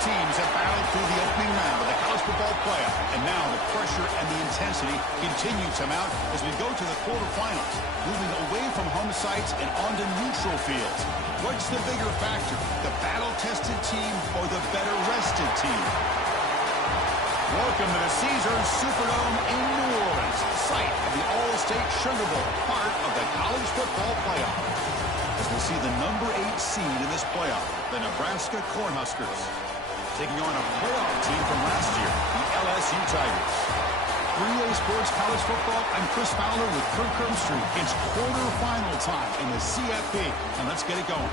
teams have battled through the opening round of the college football playoff, and now the pressure and the intensity continue to mount as we go to the quarterfinals, moving away from home sites and onto neutral fields. What's the bigger factor, the battle-tested team or the better-rested team? Welcome to the Caesars Superdome in New Orleans, site of the All-State Sugar Bowl, part of the college football playoff. As we see the number 8 seed in this playoff, the Nebraska Cornhuskers, taking on a playoff team from last year, the LSU Tigers. 3A Sports College Football, I'm Chris Fowler with Kirk Herbstreit. It's quarterfinal time in the CFP, and let's get it going.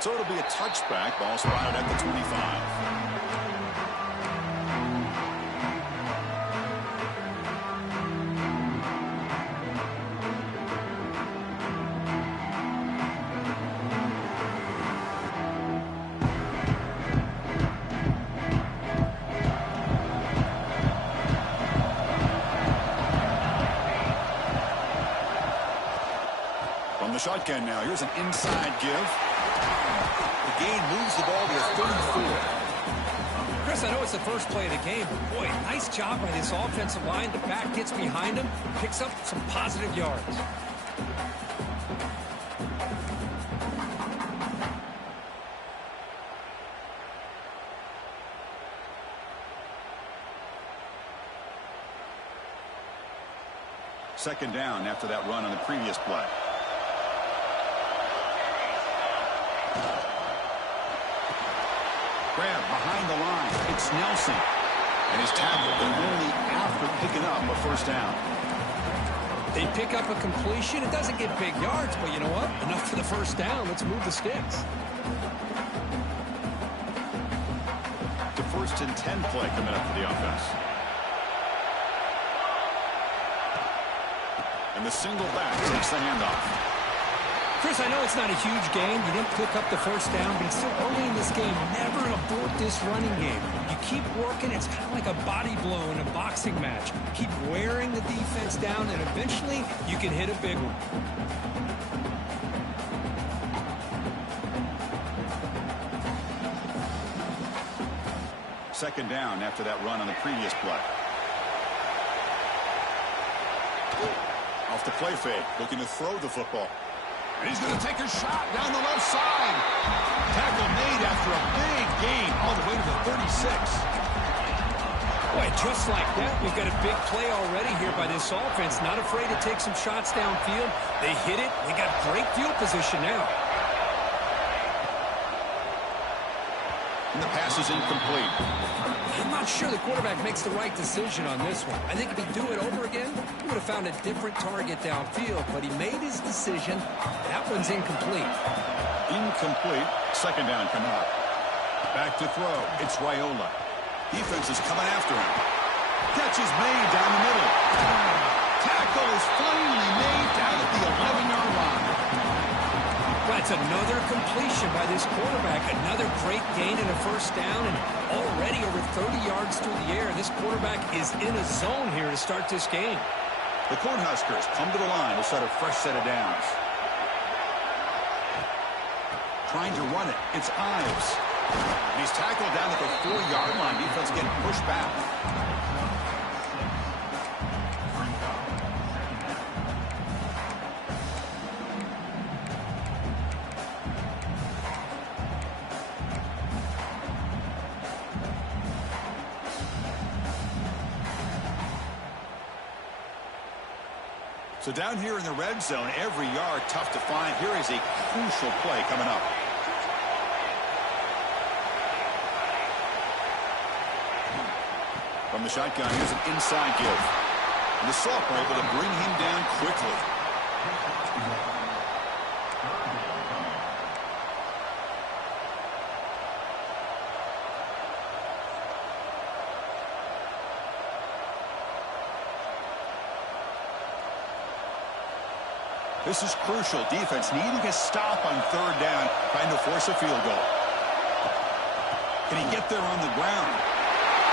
So it'll be a touchback, ball spotted at the 25. From the shotgun now, here's an inside give. The gain moves the ball to a 34. Chris, I know it's the first play of the game, but boy, nice job by this offensive line. The back gets behind him, picks up some positive yards. Second down after that run on the previous play. Grab behind the line. It's Nelson. And his tackle only after picking up a first down. They pick up a completion. It doesn't get big yards, but you know what? Enough for the first down. Let's move the sticks. The 1st and 10 play coming up for the offense. And the single back takes the handoff. Chris, I know it's not a huge gain. You didn't pick up the first down, but it's still early in this game. Never abort this running game. You keep working. It's kind of like a body blow in a boxing match. Keep wearing the defense down, and eventually you can hit a big one. Second down after that run on the previous play. Off the play fake, looking to throw the football. And he's going to take a shot down the left side. Tackle made after a big gain all the way to the 36. Boy, just like that, we've got a big play already here by this offense. Not afraid to take some shots downfield. They hit it. They got great field position now. And the pass is incomplete. I'm not sure the quarterback makes the right decision on this one. I think if he'd do it over again, he would have found a different target downfield, but he made his decision. That one's incomplete. Incomplete. Second down coming up. Back to throw. It's Raiola. Defense is coming after him. Catch is made down the middle. Tackle is finally made down at the 11-yard line. That's another completion by this quarterback. Another great gain in a first down, and already over 30 yards through the air. This quarterback is in a zone here to start this game. The Cornhuskers come to the line to start a fresh set of downs. Trying to run it. It's Ives. He's tackled down at the 4-yard line. Defense getting pushed back. So down here in the red zone, every yard tough to find. Here is a crucial play coming up. From the shotgun, here's an inside give. And the Sophomore able to bring him down quickly. This is crucial. Defense needing a stop on third down, trying to force a field goal. Can he get there on the ground?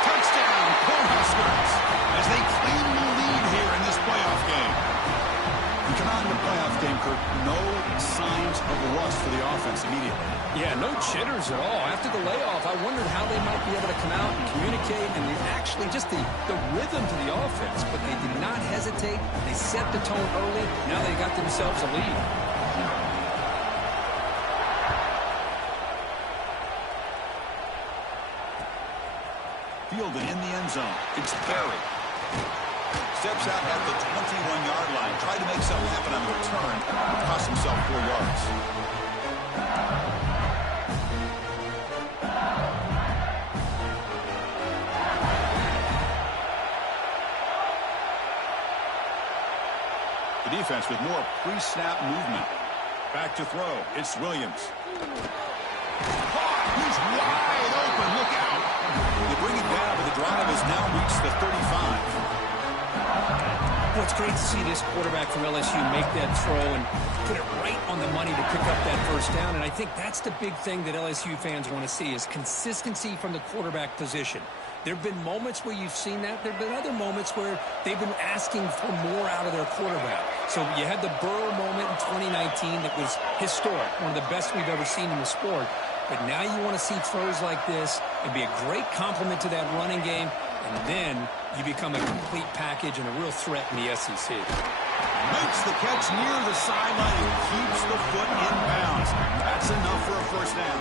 Touchdown, Cornhuskers, as they claim the lead here in this playoff game. We come out in the playoff game, Kurt, no signs of rust for the offense immediately. Yeah, no jitters at all. After the layoff, I wondered how they might be able to come out and communicate and actually just the rhythm to the offense. But they did not hesitate. They set the tone early. Now they got themselves a lead. Fielded in the end zone. It's Berry. Steps out at the 21-yard line. Tried to make something happen on the return. Cost himself 4 yards. The defense with more pre-snap movement. Back to throw. It's Williams. He's wide open. Look out. They bring it down, but the drive has now reached the 35. Well, it's great to see this quarterback from LSU make that throw and put it right on the money to pick up that first down. And I think that's the big thing that LSU fans want to see is consistency from the quarterback position. There have been moments where you've seen that. There have been other moments where they've been asking for more out of their quarterback. So you had the Burrow moment in 2019 that was historic, one of the best we've ever seen in the sport. But now you want to see throws like this and be a great complement to that running game, and then you become a complete package and a real threat in the SEC. Makes the catch near the sideline and keeps the foot in bounds. That's enough for a first down.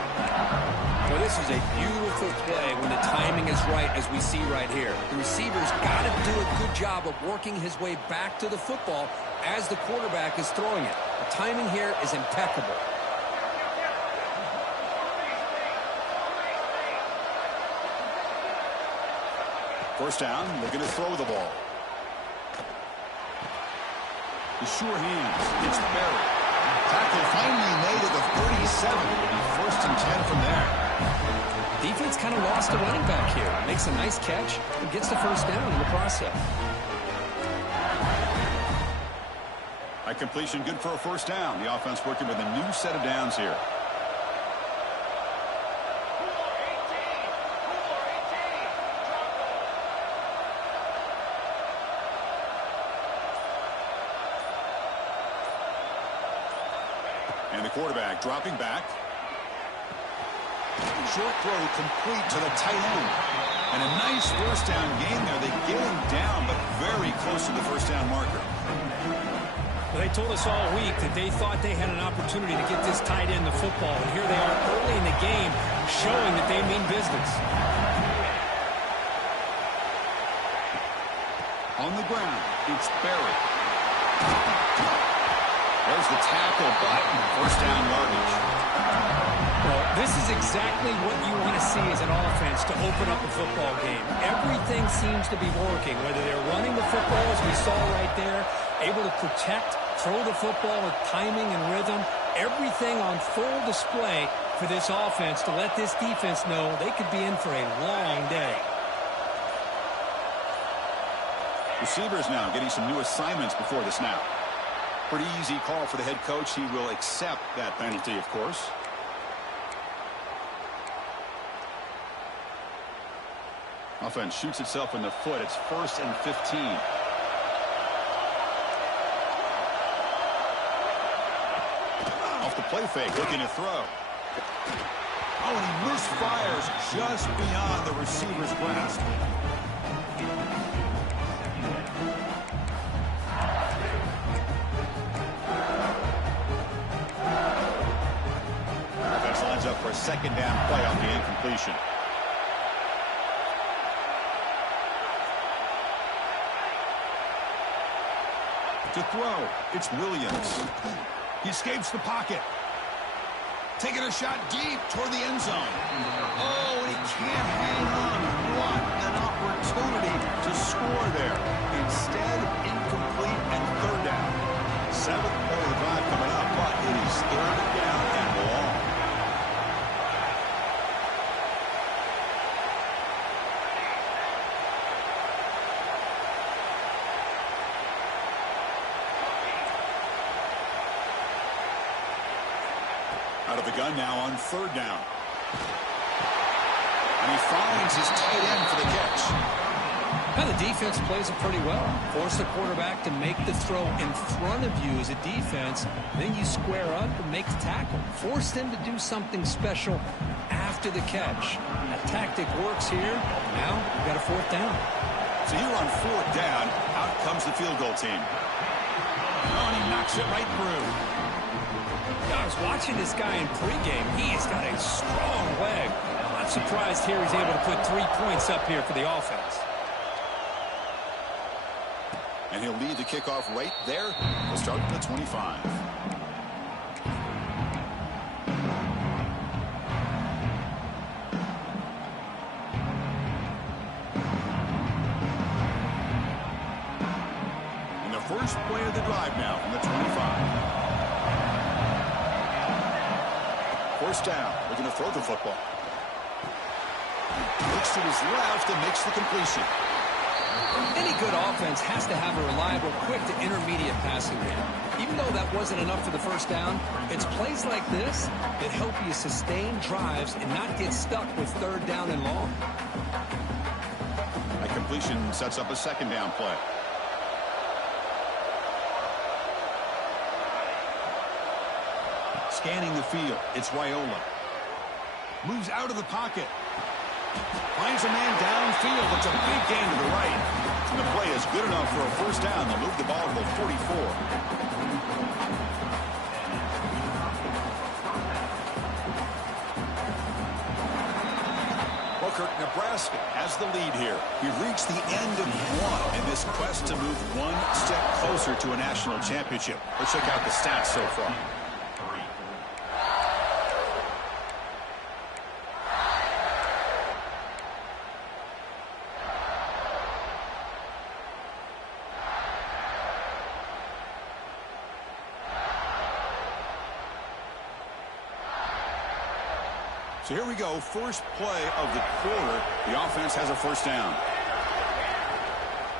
Well, this is a beautiful play when the timing is right, as we see right here. The receiver's got to do a good job of working his way back to the football as the quarterback is throwing it. The timing here is impeccable. First down, looking to throw the ball. The sure hands. It's Berry. Tackle finally made at the 37. It'll be first and 10 from there. Defense kind of lost the running back here. Makes a nice catch and gets the first down in the process. A completion good for a first down. The offense working with a new set of downs here. And the quarterback dropping back. Short throw complete to the tight end. And a nice first down gain there. They get him down, but very close to the first down marker. Well, they told us all week that they thought they had an opportunity to get this tight end the football. And here they are early in the game showing that they mean business. On the ground, it's Berry. There's the tackle, but first down yardage. Well, this is exactly what you want to see as an offense to open up a football game. Everything seems to be working, whether they're running the football, as we saw right there, able to protect, throw the football with timing and rhythm, everything on full display for this offense to let this defense know they could be in for a long day. Receivers now getting some new assignments before the snap. Pretty easy call for the head coach. He will accept that penalty, of course. Offense shoots itself in the foot. It's 1st and 15. Off the play fake, looking to throw. Oh, and he misfires just beyond the receiver's grasp. Offense lines up for a second down play on the incompletion. To throw, it's Williams. He escapes the pocket. Taking a shot deep toward the end zone. Oh, and he can't hang on. What an opportunity to score there. Instead, incomplete and third down. 7th play of the drive coming up, but it is third down and long. Out of the gun now on third down. And he finds his tight end for the catch. Now the defense plays it pretty well. Force the quarterback to make the throw in front of you as a defense. Then you square up and make the tackle. Force them to do something special after the catch. That tactic works here. Now you've got a fourth down. So here on fourth down, out comes the field goal team. Oh, and he knocks it right through. I was watching this guy in pregame. He has got a strong leg. I'm not surprised here he's able to put 3 points up here for the offense. And he'll lead the kickoff right there. We'll start at the 25. And the first play of the drive now from the 25. First down. We're going to throw the football. Looks to his left and makes the completion. Any good offense has to have a reliable, quick to intermediate passing game. Even though that wasn't enough for the first down, it's plays like this that help you sustain drives and not get stuck with third down and long. That completion sets up a second down play. Scanning the field, it's Raiola. Moves out of the pocket. Finds a man downfield. It's a big gain to the right. And the play is good enough for a first down. They'll move the ball to the 44. Booker, Nebraska has the lead here. We've reached the end of one in this quest to move one step closer to a national championship. Let's check out the stats so far. So here we go, first play of the quarter. The offense has a first down.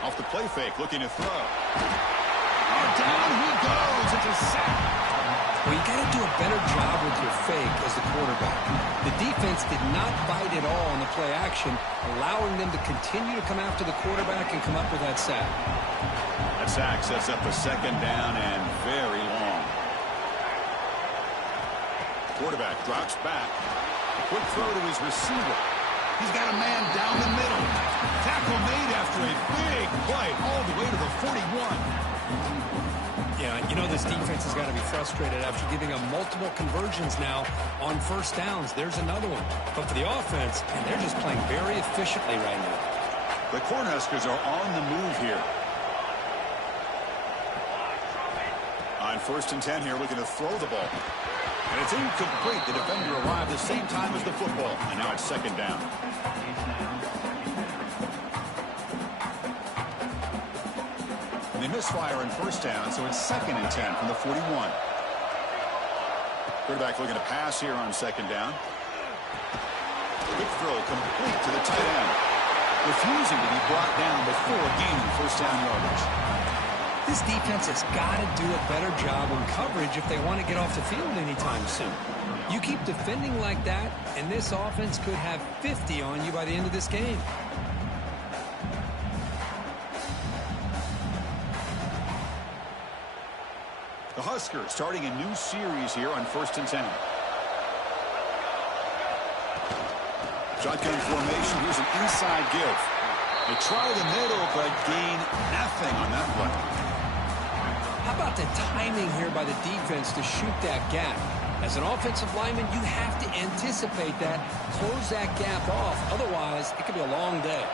Off the play fake, looking to throw. Oh, down he goes. It's a sack. Well, you got to do a better job with your fake as the quarterback. The defense did not bite at all on the play action, allowing them to continue to come after the quarterback and come up with that sack. That sack sets up a second down and very long. Quarterback drops back. Quick throw to his receiver. He's got a man down the middle. Tackle made after a big play all the way to the 41. Yeah, you know this defense has got to be frustrated after giving them multiple conversions now on first downs. There's another one. But for the offense, and they're just playing very efficiently right now. The Cornhuskers are on the move here. On first and 10 here, looking to throw the ball. And it's incomplete. The defender arrived the same time as the football. And now it's second down. And they misfire on first down, so it's second and 10 from the 41. Quarterback looking to pass here on second down. Quick throw complete to the tight end. Refusing to be brought down before gaining first down yardage. This defense has got to do a better job on coverage if they want to get off the field anytime soon. You keep defending like that, and this offense could have 50 on you by the end of this game. The Huskers starting a new series here on first and 10. Shotgun formation. Here's an inside give. They try the middle, but gain nothing on that play. How about the timing here by the defense to shoot that gap? As an offensive lineman, you have to anticipate that, close that gap off. Otherwise, it could be a long day.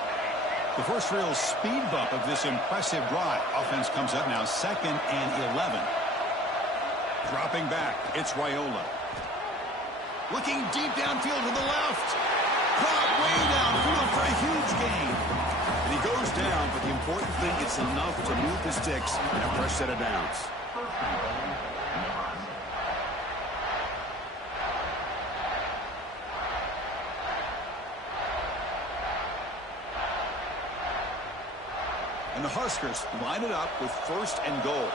The first real speed bump of this impressive drive. Offense comes up now, second and 11. Dropping back, it's Raiola. Looking deep downfield to the left. Caught way downfield for a huge gain. And he goes down, but the important thing, it's enough to move the sticks and a fresh set of downs. And the Huskers line it up with first and goal.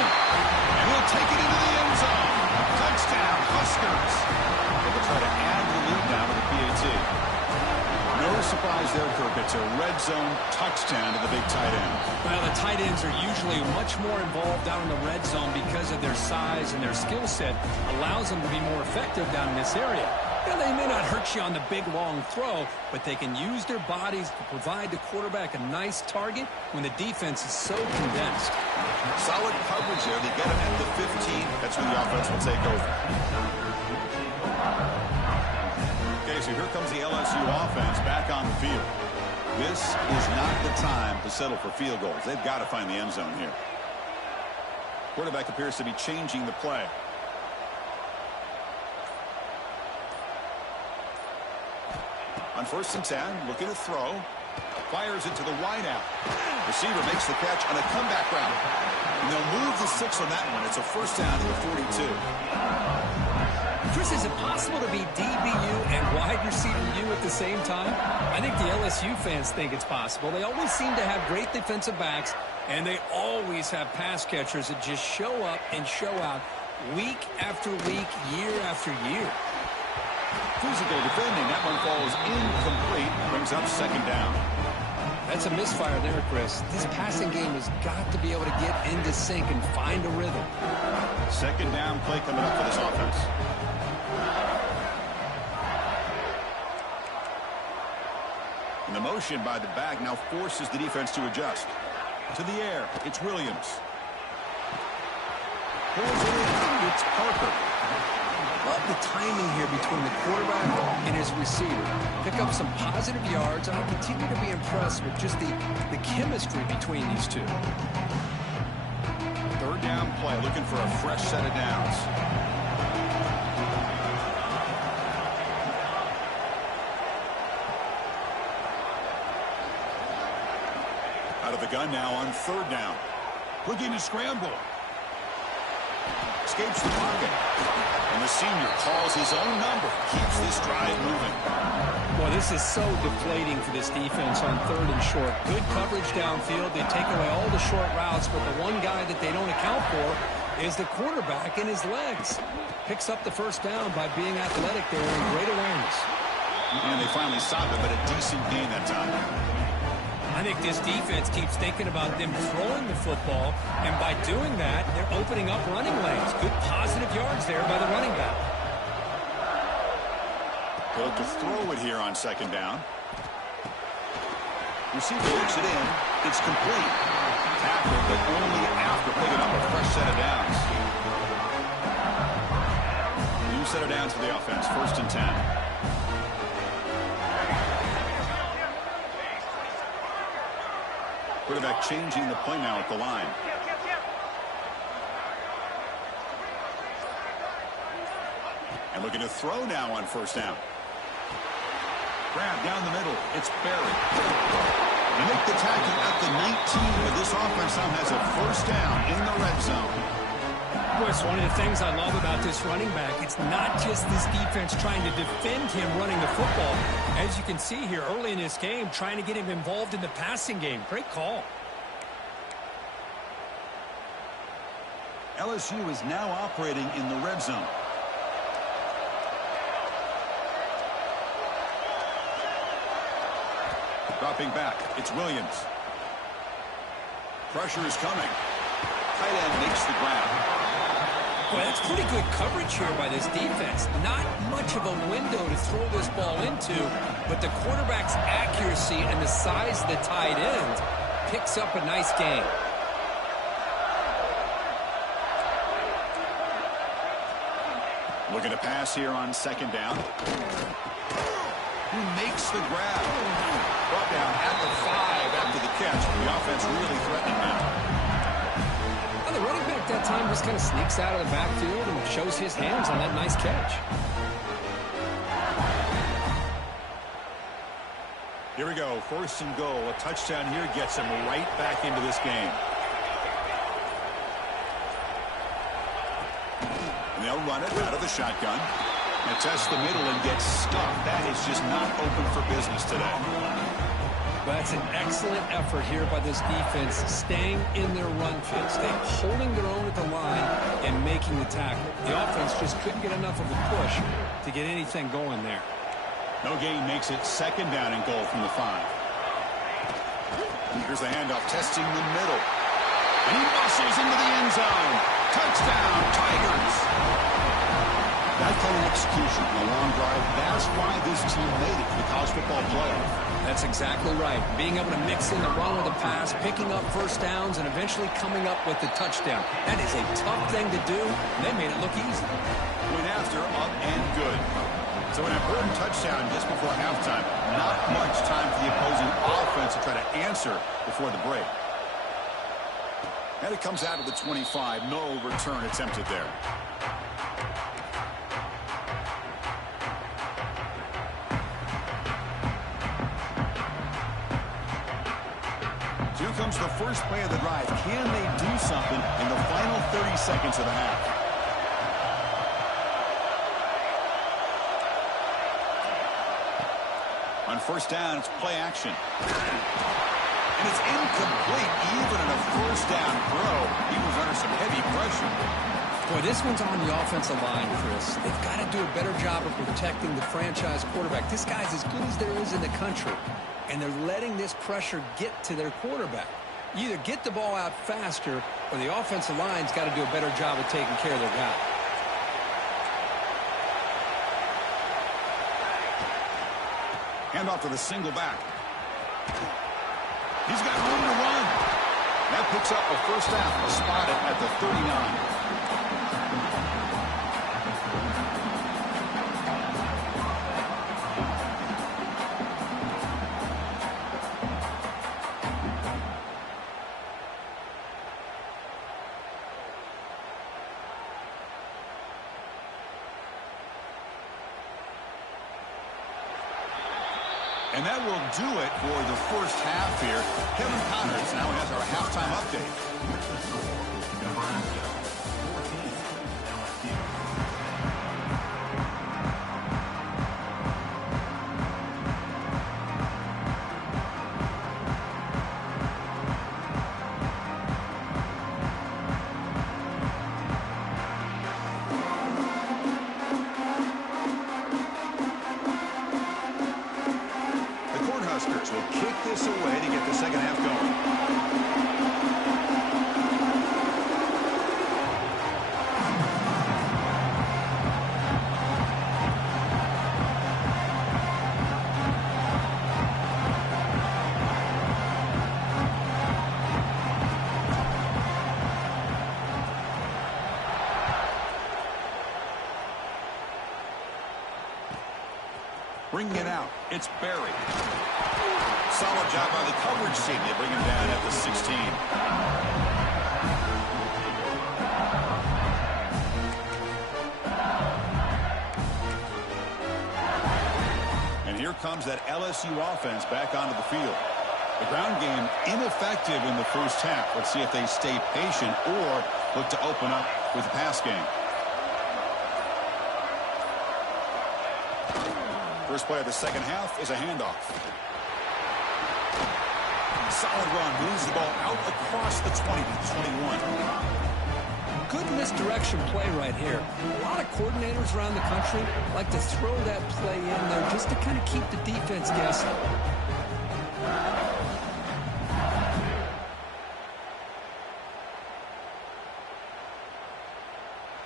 Wilson. And he'll take it into the end zone. Touchdown, Huskers. They will try to add the lead now to the PAT. No surprise there, Kirk. It's a red zone touchdown to the big tight end. Well, the tight ends are usually much more involved down in the red zone because of their size and their skill set allows them to be more effective down in this area. You know, they may not hurt you on the big, long throw, but they can use their bodies to provide the quarterback a nice target when the defense is so condensed. Solid coverage there. They get him at the 15. That's when the offense will take over. Okay, so here comes the LSU offense back on the field. This is not the time to settle for field goals. They've got to find the end zone here. Quarterback appears to be changing the play. On 1st and 10, looking to throw. Fires it to the wideout. Receiver makes the catch on a comeback route. And they'll move the 6 on that one. It's a first down to the 42. Chris, is it possible to be DBU and wide receiver U at the same time? I think the LSU fans think it's possible. They always seem to have great defensive backs, and they always have pass catchers that just show up and show out week after week, year after year. Physical defending. That one falls incomplete. Brings up 2nd down. That's a misfire there, Chris. This passing game has got to be able to get into sync and find a rhythm. 2nd down play coming up for this offense. And the motion by the back now forces the defense to adjust. To the air. It's Williams. Pulls it in. It's Parker. Love the timing here between the quarterback and his receiver. Pick up some positive yards, and I continue to be impressed with just the chemistry between these two. 3rd down play, looking for a fresh set of downs. Out of the gun now on 3rd down. Looking to scramble. Escapes the pocket. And the senior calls his own number. Keeps this drive moving. Well, this is so deflating for this defense on 3rd and short. Good coverage downfield. They take away all the short routes, but the one guy that they don't account for is the quarterback and his legs. Picks up the 1st down by being athletic there and great awareness. And they finally stopped him, but a decent gain that time. I think this defense keeps thinking about them throwing the football, and by doing that, they're opening up running lanes. Good positive yards there by the running back. They look to throw it here on 2nd down. Receiver looks it in. It's complete. Tackled, but only after picking up a fresh set of downs. New set of downs for the offense. 1st and 10. Quarterback changing the play now at the line. And looking to throw now on 1st down. Grab down the middle. It's Barry. They make the tackle at the 19, but this offense now has a 1st down in the red zone. Chris, one of the things I love about this running back, it's not just this defense trying to defend him running the football. As you can see here early in this game, trying to get him involved in the passing game. Great call. LSU is now operating in the red zone. Dropping back, it's Williams. Pressure is coming. Tight end makes the grab. Well, that's pretty good coverage here by this defense. Not much of a window to throw this ball into, but the quarterback's accuracy and the size of the tight end picks up a nice gain. Looking to pass here on 2nd down. Who makes the grab? Brought down at the 5 after the catch. The offense really threatening now. Well, the running back that time just kind of sneaks out of the backfield and shows his hands on that nice catch. Here we go. 1st and goal. A touchdown here gets him right back into this game. And they'll run it out of the shotgun. And test the middle and get stuck. That is just not open for business today. But that's an excellent effort here by this defense, staying in their run fit, staying holding their own at the line and making the tackle. The offense just couldn't get enough of a push to get anything going there. No gain makes it second down and goal from the 5. Here's the handoff, testing the middle. And he muscles into the end zone. Touchdown, Tigers! That kind of execution on a long drive, that's why this team made it to the college football playoff. That's exactly right. Being able to mix in the run with the pass, picking up first downs, and eventually coming up with the touchdown. That is a tough thing to do, and they made it look easy. Went after, up and good. So an important touchdown just before halftime. Not much time for the opposing offense to try to answer before the break. And it comes out of the 25. No return attempted there. Here comes the first play of the drive. Can they do something in the final 30 seconds of the half? On first down, it's play action. And it's incomplete. Even in a first down throw, he was under some heavy pressure. Boy, this one's on the offensive line, Chris. They've got to do a better job of protecting the franchise quarterback. This guy's as good as there is in the country, and they're letting this pressure get to their quarterback. You either get the ball out faster, or the offensive line's got to do a better job of taking care of their guy. Handoff to the single back. He's got room to run. That picks up a first down, spotted at the 39. And that will do it for the first half here. Kevin Connors now has our halftime update. Will kick this away to get the second half going. Bringing it out, it's Barry. Solid job by the coverage team. They bring him down at the 16. And here comes that LSU offense back onto the field. The ground game ineffective in the first half. Let's see if they stay patient or look to open up with the pass game. First play of the second half is a handoff. Solid run, moves the ball out across the 20 to the 21. Good misdirection play right here. A lot of coordinators around the country like to throw that play in there just to kind of keep the defense guessing.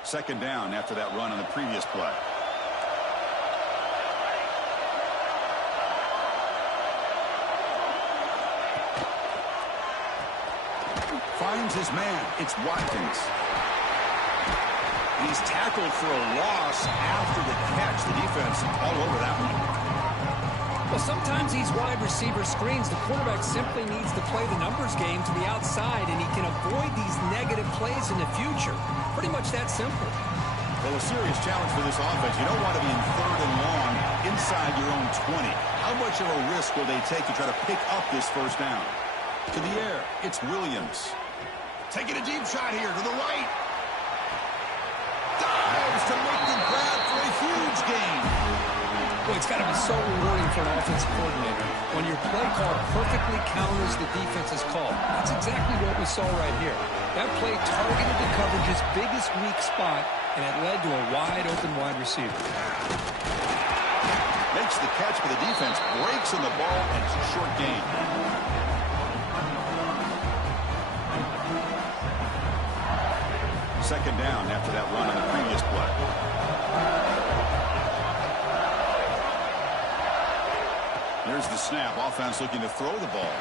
Second down after that run on the previous play. Finds his man. It's Watkins. He's tackled for a loss after the catch. The defense all over that one. Well, sometimes these wide receiver screens, the quarterback simply needs to play the numbers game to the outside, and he can avoid these negative plays in the future. Pretty much that simple. Well, a serious challenge for this offense. You don't want to be in third and long inside your own 20. How much of a risk will they take to try to pick up this first down? To the air, it's Williams. Taking a deep shot here to the right. Dives to make the grab for a huge gain. Well, It's got to be so rewarding for an offensive coordinator when your play call perfectly counters the defense's call. That's exactly what we saw right here. That play targeted the coverage's biggest weak spot, and it led to a wide-open wide receiver. Makes the catch, but the defense breaks on the ball, and it's a short gain. Second down after that run on the previous play. Here's the snap. Offense looking to throw the ball.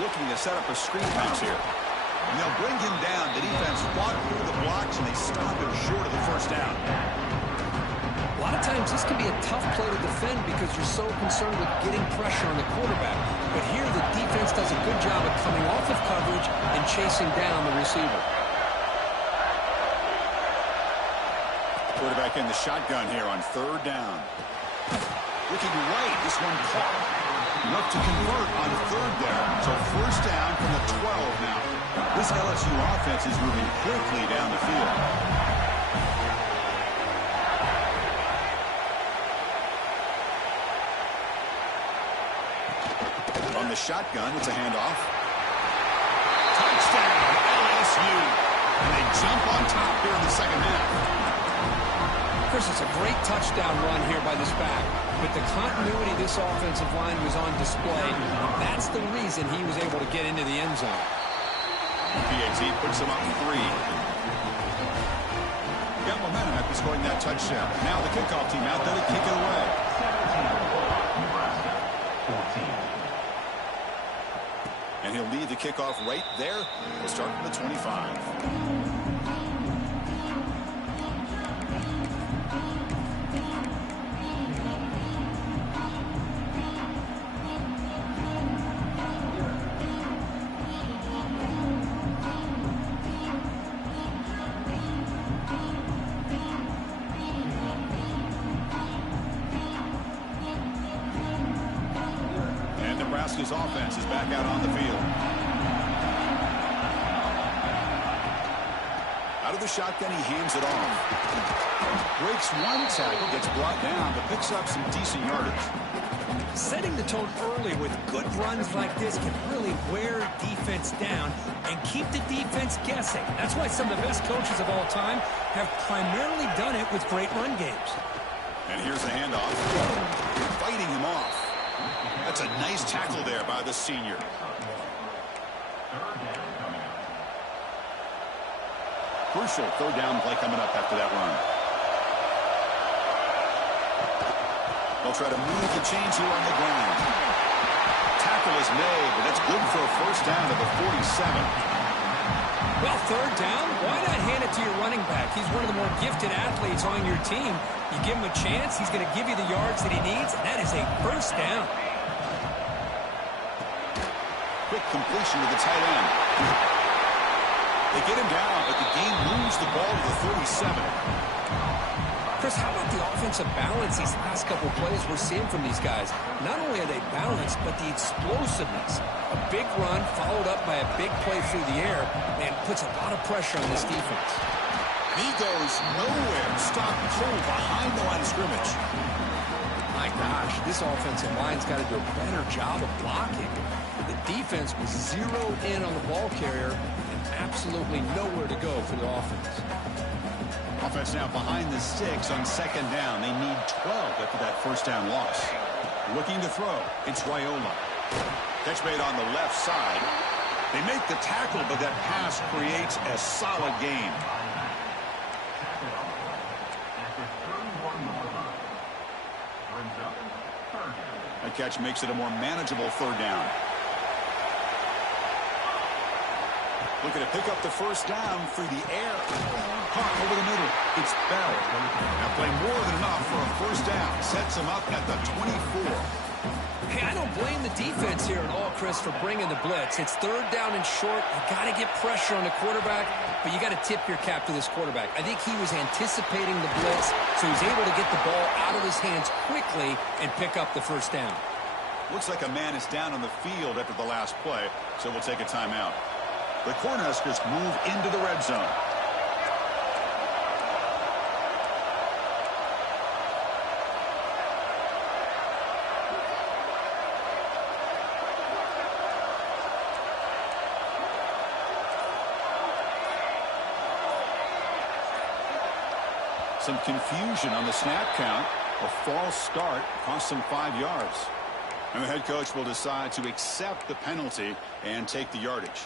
Looking to set up a screen pass here. And they'll bring him down. The defense fought through the blocks, and they stop him short of the first down. A lot of times this can be a tough play to defend because you're so concerned with getting pressure on the quarterback. But here the defense does a good job of coming off of coverage and chasing down the receiver. Quarterback in the shotgun here on third down. Looking right, this one caught. Enough to convert on third there. So first down from the 12 now. This LSU offense is moving quickly down the field. On the shotgun, it's a handoff. Touchdown, LSU. And they jump on top here in the second half. Chris, it's a great touchdown run here by this back. But the continuity of this offensive line was on display. That's the reason he was able to get into the end zone. PAT puts him up 3. Got momentum after scoring that touchdown. Now the kickoff team out there to kick it away. And he'll lead the kickoff right there. We'll start from the 25. Nebraska's offense is back out on the field. Out of the shotgun, he hands it off. Breaks one tackle, gets brought down, but picks up some decent yardage. Setting the tone early with good runs like this can really wear defense down and keep the defense guessing. That's why some of the best coaches of all time have primarily done it with great run games. And here's the handoff. Fighting him off. That's a nice tackle there by the senior. Crucial third down play coming up after that run. They'll try to move the chains here on the ground. Tackle is made, but that's good for a first down to the 47. Well, third down, why not hand it to your running back? He's one of the more gifted athletes on your team. You give him a chance, he's going to give you the yards that he needs, and that is a first down. Quick completion to the tight end. They get him down, but the game moves the ball to the 37. Chris, how about the offensive balance these last couple plays we're seeing from these guys? Not only are they balanced, but the explosiveness. A big run followed up by a big play through the air, and puts a lot of pressure on this defense. He goes nowhere. Stop cold behind the line of scrimmage. My gosh, this offensive line's got to do a better job of blocking. The defense was zeroed in on the ball carrier and absolutely nowhere to go for the offense. Offense now behind the 6 on second down. They need 12 after that first down loss. Looking to throw. It's Raiola. Catch made on the left side. They make the tackle, but that pass creates a solid gain. That catch makes it a more manageable third down. Looking to pick up the first down through the air. Caught over the middle. It's Bell. Now play more than enough for a first down. Sets him up at the 24. Hey, I don't blame the defense here at all, Chris, for bringing the blitz. It's third down and short. You got to get pressure on the quarterback, but you got to tip your cap to this quarterback. I think he was anticipating the blitz, so he's able to get the ball out of his hands quickly and pick up the first down. Looks like a man is down on the field after the last play, so we'll take a timeout. The Cornhuskers move into the red zone. Some confusion on the snap count. A false start cost him 5 yards. And the head coach will decide to accept the penalty and take the yardage.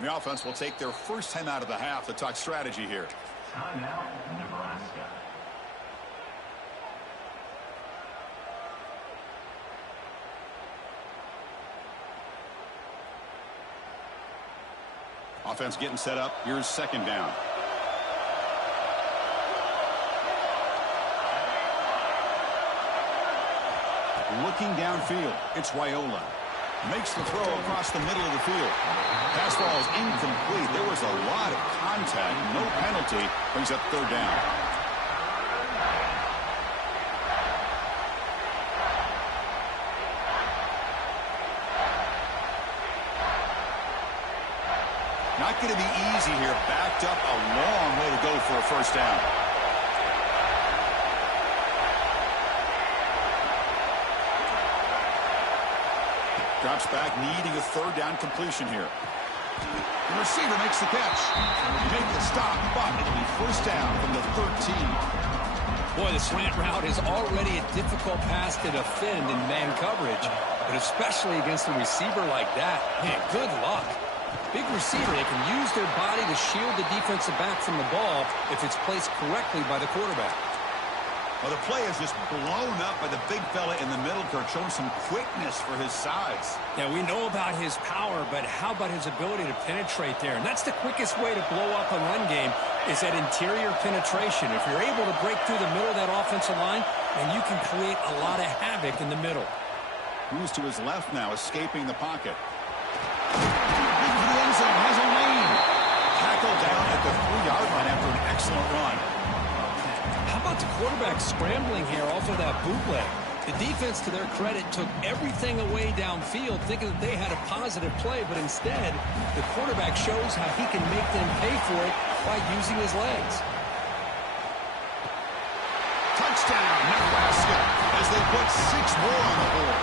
The offense will take their first time out of the half to talk strategy here. Timeout, Nebraska. Offense getting set up. Here's second down. Looking downfield, it's Wyola. Makes the throw across the middle of the field. Pass ball is incomplete. There was a lot of contact. No penalty. Brings up third down. Not going to be easy here. Backed up a long way to go for a first down. Drops back, needing a third down completion here. The receiver makes the catch. Make the stop, but it'll be first down from the 13. Boy, the slant route is already a difficult pass to defend in man coverage, but especially against a receiver like that. Man, good luck. Big receiver, they can use their body to shield the defensive back from the ball if it's placed correctly by the quarterback. Well, the play is just blown up by the big fella in the middle, Kurt, showing some quickness for his size. Yeah, we know about his power, but how about his ability to penetrate there? And that's the quickest way to blow up a run game is that interior penetration. If you're able to break through the middle of that offensive line, then you can create a lot of havoc in the middle. Moves to his left now, escaping the pocket. Into the end zone, has a lane. Tackled down at the 3-yard line after an excellent run. How about the quarterback scrambling here off of that bootleg? The defense, to their credit, took everything away downfield, thinking that they had a positive play, but instead, the quarterback shows how he can make them pay for it by using his legs. Touchdown, Nebraska, as they put 6 more on the board.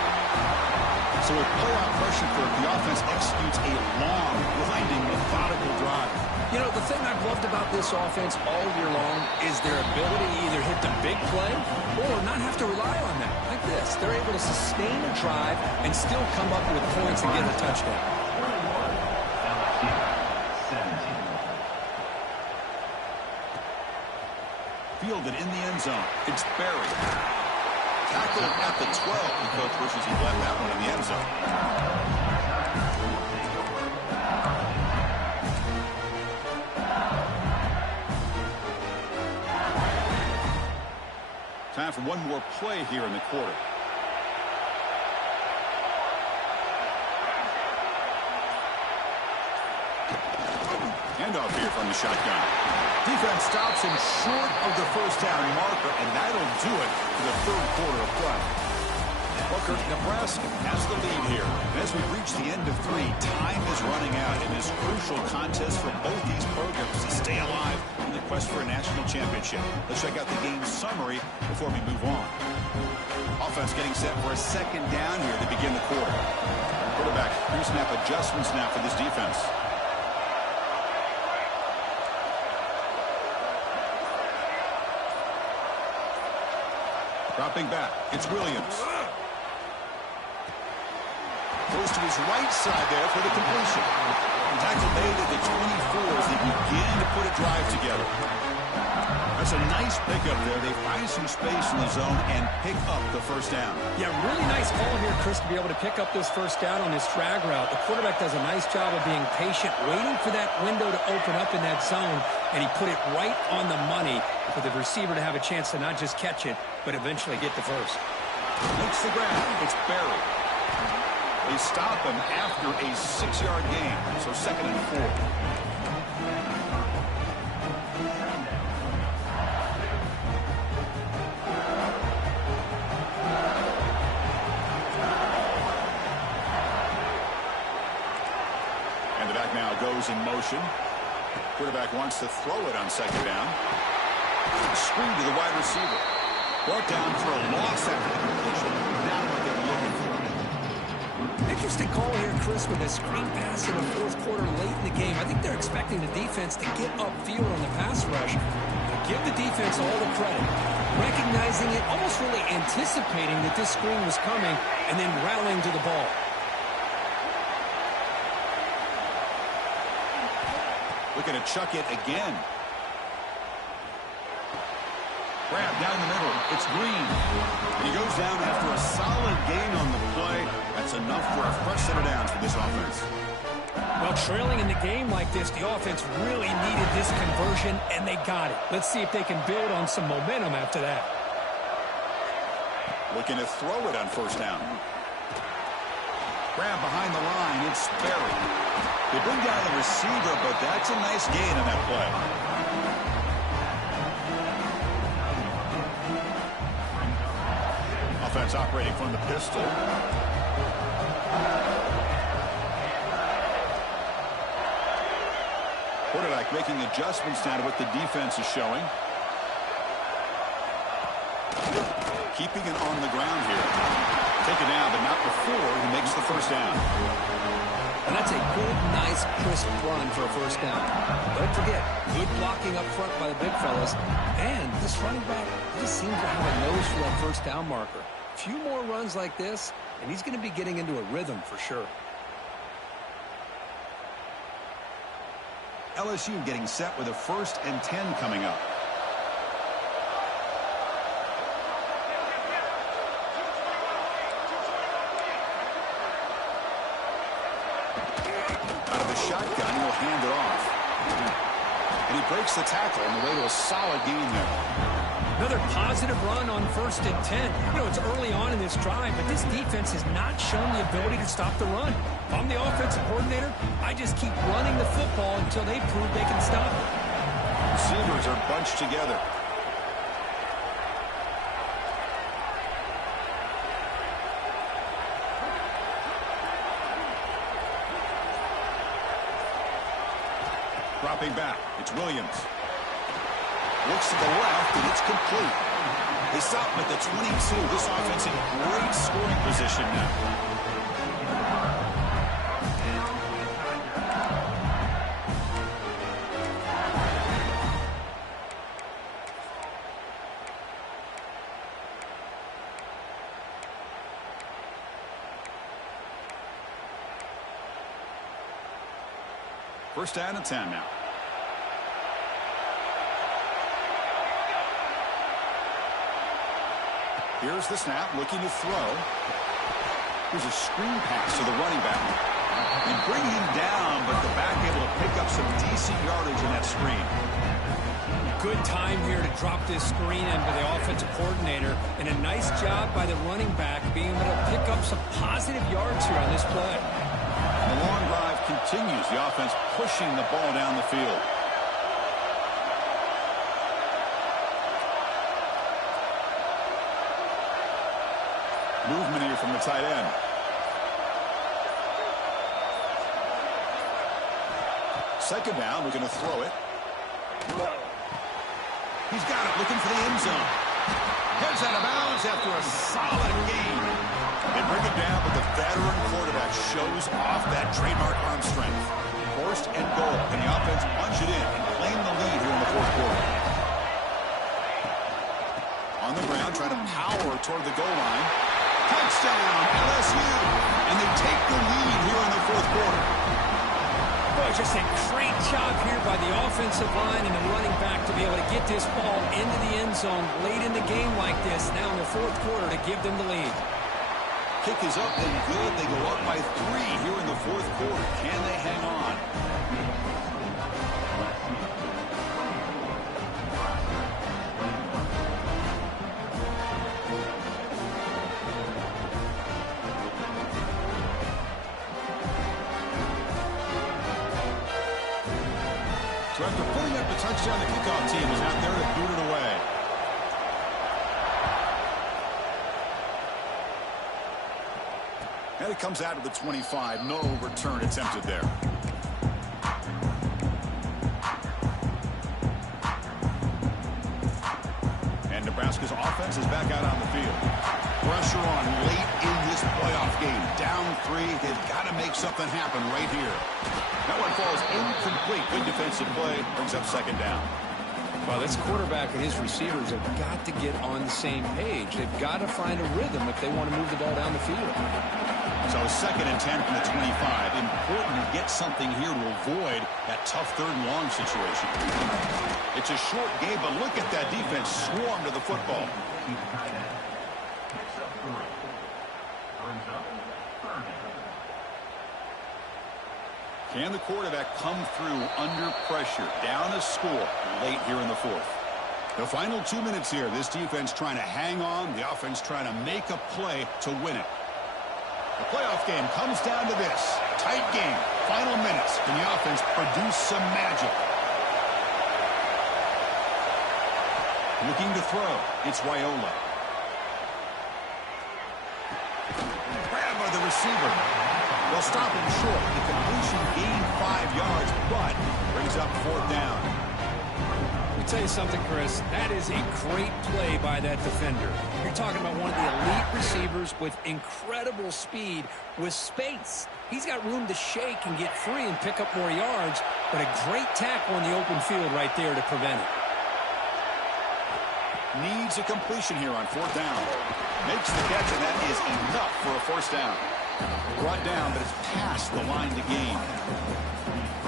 So with playoff pressure for it, the offense executes a long, grinding, methodical drive. You know, the thing I've loved about this offense all year long is their ability to either hit the big play or not have to rely on that. Like this, they're able to sustain a drive and still come up with points and get a touchdown. Fielded in the end zone. It's Berry. Tackled at the 12. The coach wishes he left that one in the end zone. Time for one more play here in the quarter. Handoff here from the shotgun. Defense stops him short of the first down marker, and that'll do it for the third quarter of play. Booker, Nebraska has the lead here. And as we reach the end of 3, time is running out in this crucial contest for both these programs to stay alive in the quest for a national championship. Let's check out the game summary before we move on. Offense getting set for a second down here to begin the quarter. Quarterback, pre-snap adjustments now for this defense. Dropping back, it's Williams. Goes to his right side there for the completion. Tackle made at the 24 as they begin to put a drive together. That's a nice pickup there. They find some space in the zone and pick up the first down. Yeah, really nice call here, Chris, to be able to pick up this first down on this drag route. The quarterback does a nice job of being patient, waiting for that window to open up in that zone, and he put it right on the money for the receiver to have a chance to not just catch it, but eventually get the first. Makes the grab. It's Berry. They stop him after a 6-yard gain, so 2nd and 4. And the back now goes in motion. Quarterback wants to throw it on second down. Screen to the wide receiver. Brought down for a loss after the completion. Now what they're looking for. Interesting call here, Chris, with a screen pass in the fourth quarter late in the game. I think they're expecting the defense to get upfield on the pass rush. Give the defense all the credit. Recognizing it, almost really anticipating that this screen was coming, and then rallying to the ball. Looking to chuck it again. Grab down the middle. It's Green. He goes down after a solid gain on the play. That's enough for a fresh set of downs for this offense. Well, trailing in the game like this, the offense really needed this conversion, and they got it. Let's see if they can build on some momentum after that. Looking to throw it on first down. Grab behind the line. It's Berry. They bring down the receiver, but that's a nice gain on that play. Offense operating from the pistol. Quarterback making adjustments now to what the defense is showing. Keeping it on the ground here. Take it down, but not before he makes the first down. And that's a good, nice, crisp run for a first down. Don't forget, good blocking up front by the big fellas. And this running back just seems to have a nose for that first down marker. A few more runs like this, and he's going to be getting into a rhythm for sure. LSU getting set with a 1st and 10 coming up. Out of the shotgun, he'll hand it off. And he breaks the tackle on the way to a solid gain there. Another positive run on 1st and 10. You know, it's early on in this drive, but this defense has not shown the ability to stop the run. If I'm the offensive coordinator, I just keep running the football until they prove they can stop it. Receivers are bunched together. Dropping back, it's Williams. Looks to the left, and it's complete. They stop him at the 22. This offense in great scoring position now. First down and 10 now. Here's the snap, looking to throw. Here's a screen pass to the running back. And bring him down, but the back able to pick up some decent yardage in that screen. Good time here to drop this screen in by the offensive coordinator. And a nice job by the running back being able to pick up some positive yards here on this play. The long drive continues. The offense pushing the ball down the field. Movement here from the tight end. Second down, we're going to throw it. He's got it, looking for the end zone. Heads out of bounds after a solid gain. They bring it down, but the veteran quarterback shows off that trademark arm strength. First and goal, and the offense punch it in and claim the lead here in the fourth quarter. On the ground, trying to power toward the goal line. Touchdown, LSU. And they take the lead here in the fourth quarter. Boy, just a great job here by the offensive line and the running back to be able to get this ball into the end zone late in the game like this, now in the fourth quarter, to give them the lead. Kick is up and good. They go up by 3 here in the fourth quarter. Can they hang on? So after pulling up the touchdown, the kickoff team is out there to boot it away. And it comes out of the 25. No return attempted there. offense is back out on the field. Pressure on late in this playoff game. Down 3. They've got to make something happen right here. That one falls incomplete. Good defensive play. Brings up second down. Well, this quarterback and his receivers have got to get on the same page. They've got to find a rhythm if they want to move the ball down the field. So 2nd and 10 from the 25. Important to get something here to avoid that tough 3rd and long situation. It's a short game, but look at that defense swarm to the football. Can the quarterback come through under pressure? Down a score late here in the 4th. The final 2 minutes here. This defense trying to hang on. The offense trying to make a play to win it. The playoff game comes down to this. Tight game. Final minutes. Can the offense produce some magic? Looking to throw. It's Raiola. Grab by the receiver. They'll stop him short. The completion gained 5 yards, but brings up 4th down. Let me tell you something, Chris. That is a great play by that defender. You're talking about one of the elite receivers with incredible speed, with space. He's got room to shake and get free and pick up more yards, but a great tackle in the open field right there to prevent it. Needs a completion here on 4th down. Makes the catch, and that is enough for a 1st down. Brought down, but it's past the line to gain.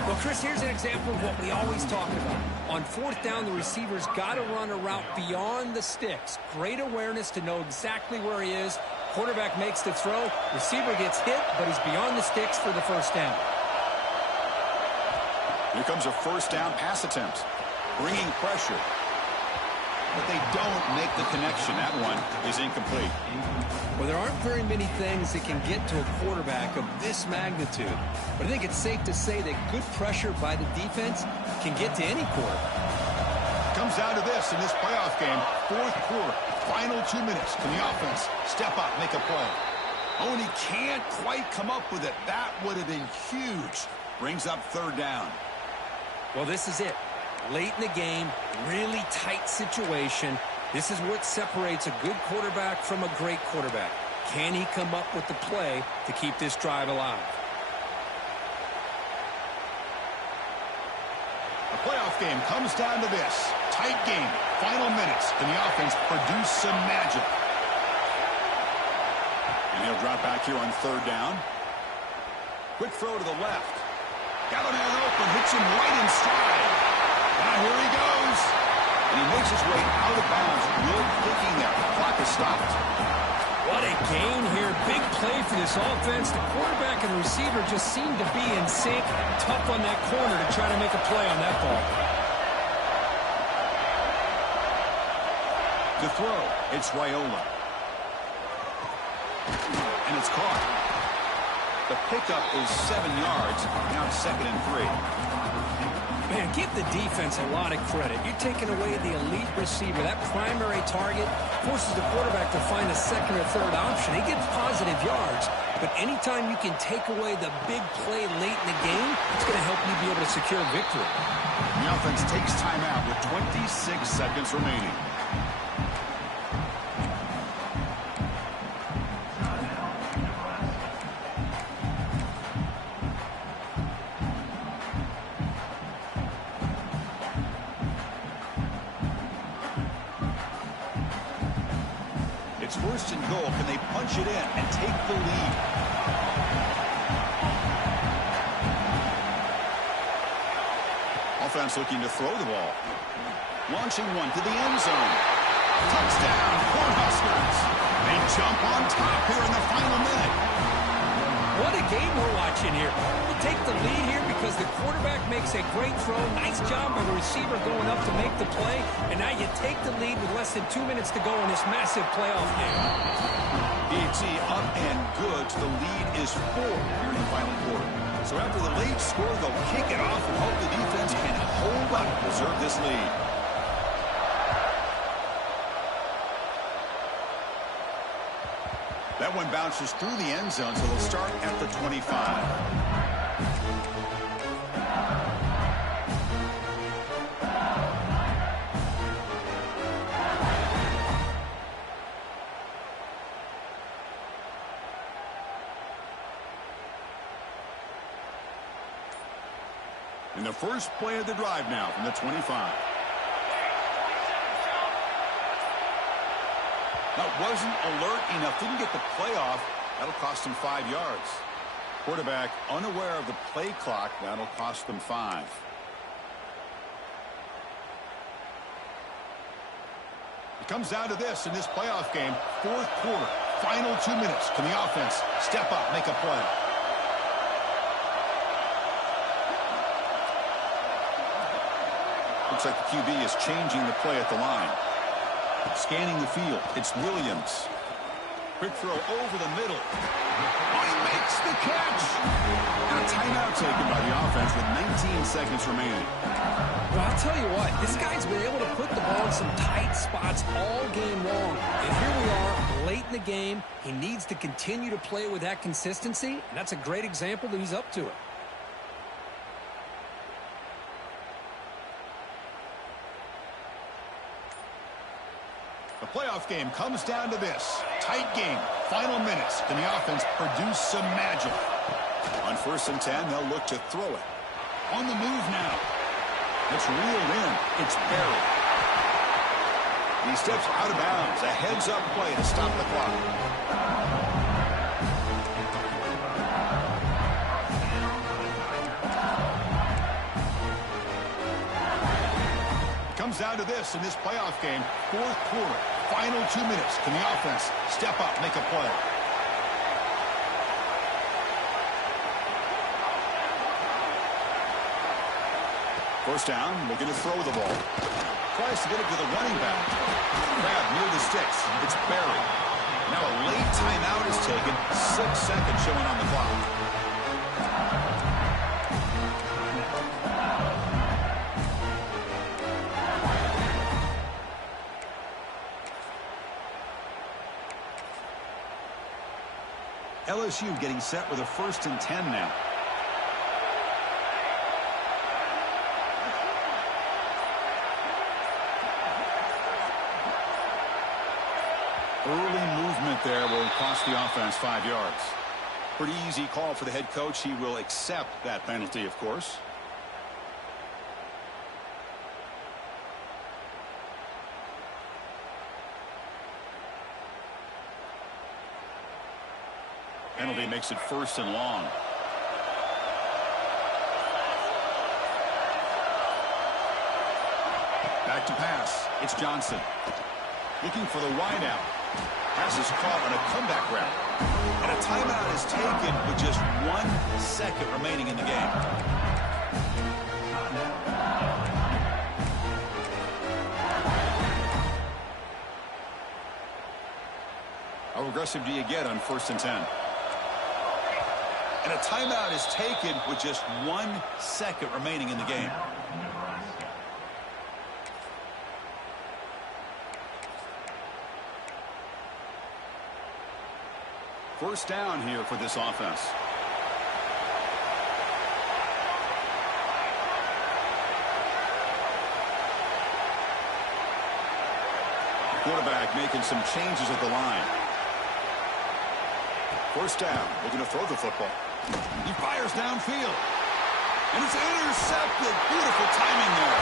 Well, Chris, here's an example of what we always talk about. On 4th down, the receiver's got to run a route beyond the sticks. Great awareness to know exactly where he is. Quarterback makes the throw. Receiver gets hit, but he's beyond the sticks for the 1st down. Here comes a 1st down pass attempt. Bringing pressure. But they don't make the connection. That one is incomplete. Well, there aren't very many things that can get to a quarterback of this magnitude. But I think it's safe to say that good pressure by the defense can get to any quarterback. Comes down to this in this playoff game. 4th quarter. Final 2 minutes. Can the offense step up, make a play? Oh, and he can't quite come up with it. That would have been huge. Brings up 3rd down. Well, this is it. Late in the game, really tight situation. This is what separates a good quarterback from a great quarterback. Can he come up with the play to keep this drive alive? The playoff game comes down to this. Tight game. Final minutes. Can the offense produce some magic? And he'll drop back here on 3rd down. Quick throw to the left. Got a man open. Hits him right in stride. Now here he goes. And he makes his way out of bounds. Good thinking there. The clock is stopped. What a gain here. Big play for this offense. The quarterback and the receiver just seem to be in sync. Tough on that corner to try to make a play on that ball. To throw, it's Raiola. And it's caught. The pickup is 7 yards. Now it's 2nd and 3. Man, give the defense a lot of credit. You're taking away the elite receiver. That primary target forces the quarterback to find a 2nd or 3rd option. He gets positive yards, but anytime you can take away the big play late in the game, it's going to help you be able to secure victory. The offense takes time out with 26 seconds remaining. It's 1st and goal. Can they punch it in and take the lead? Offense looking to throw the ball. Launching one to the end zone. Touchdown, Cornhuskers. They jump on top here in the final minute. What a game we're watching here. You take the lead here because the quarterback makes a great throw. Nice job by the receiver going up to make the play. And now you take the lead with less than 2 minutes to go in this massive playoff game. DT up and good. So the lead is 4 here in the final quarter. So after the late score, they'll kick it off and hope the defense can hold up, preserve this lead. That one bounces through the end zone, so they'll start at the 25. the first play of the drive now from the 25. That wasn't alert enough. Didn't get the play off. That'll cost him 5 yards. Quarterback unaware of the play clock. That'll cost them 5. It comes down to this in this playoff game. Fourth quarter. Final 2 minutes. Can the offense step up, make a play? Looks like the QB is changing the play at the line. Scanning the field. It's Williams. Quick throw over the middle. Oh, he makes the catch. And a timeout taken by the offense with 19 seconds remaining. Well, I'll tell you what, this guy's been able to put the ball in some tight spots all game long. And here we are, late in the game. He needs to continue to play with that consistency, and that's a great example that he's up to it. The playoff game comes down to this. Tight game. Final minutes. Can the offense produce some magic? On 1st and 10, they'll look to throw it. On the move now. It's reeled in. It's buried. He steps out of bounds. A heads-up play to stop the clock. Comes down to this in this playoff game. Fourth quarter. Final 2 minutes. Can the offense step up, make a play? First down, looking to throw the ball. Tries to get it to the running back. Grab near the sticks. It's buried. Now a late timeout is taken. 6 seconds showing on the clock. LSU getting set with a 1st and 10 now. Early movement there will cost the offense 5 yards. Pretty easy call for the head coach. He will accept that penalty, of course. Penalty makes it 1st and long. Back to pass. It's Johnson. Looking for the wideout. Pass is caught on a comeback route. And a timeout is taken with just 1 second remaining in the game. How aggressive do you get on 1st and 10? And a timeout is taken with just 1 second remaining in the game. First down here for this offense. The quarterback making some changes at the line. First down, looking to throw the football. He fires downfield. And it's intercepted. Beautiful timing there.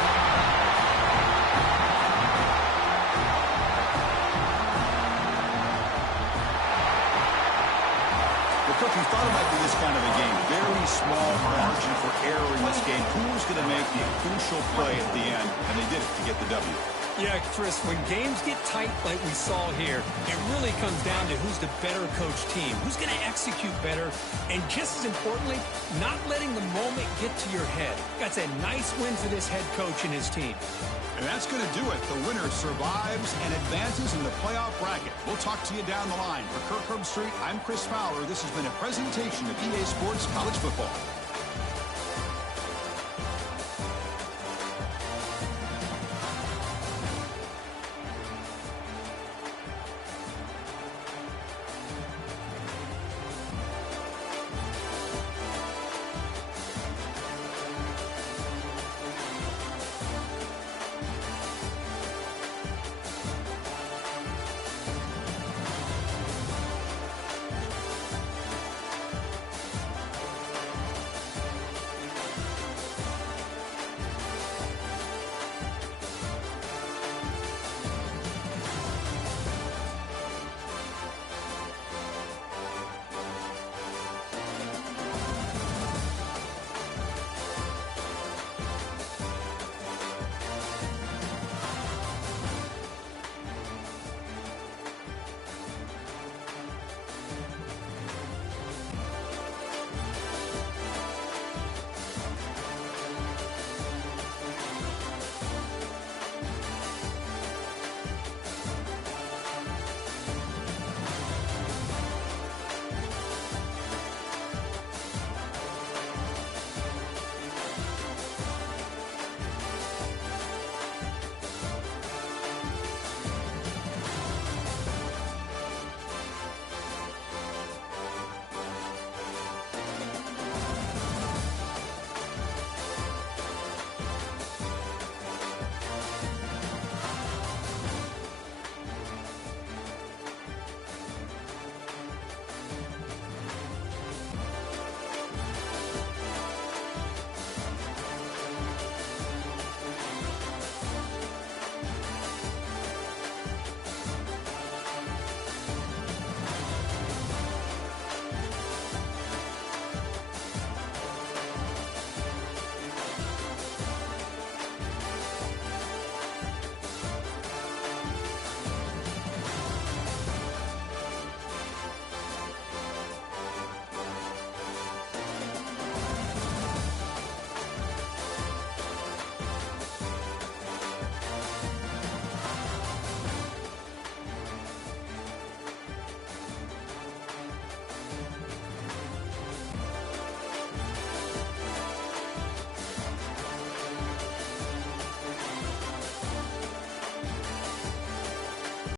Cook, you thought it might be this kind of a game. Very small margin for error in this game. Who's going to make the crucial play at the end? And they did it to get the W. Yeah, Chris, when games get tight like we saw here, it really comes down to who's the better coach team, who's going to execute better, and just as importantly, not letting the moment get to your head. That's a nice win for this head coach and his team. And that's going to do it. The winner survives and advances in the playoff bracket. We'll talk to you down the line. For Kirk Herbstreit, I'm Chris Fowler. This has been a presentation of EA Sports College Football.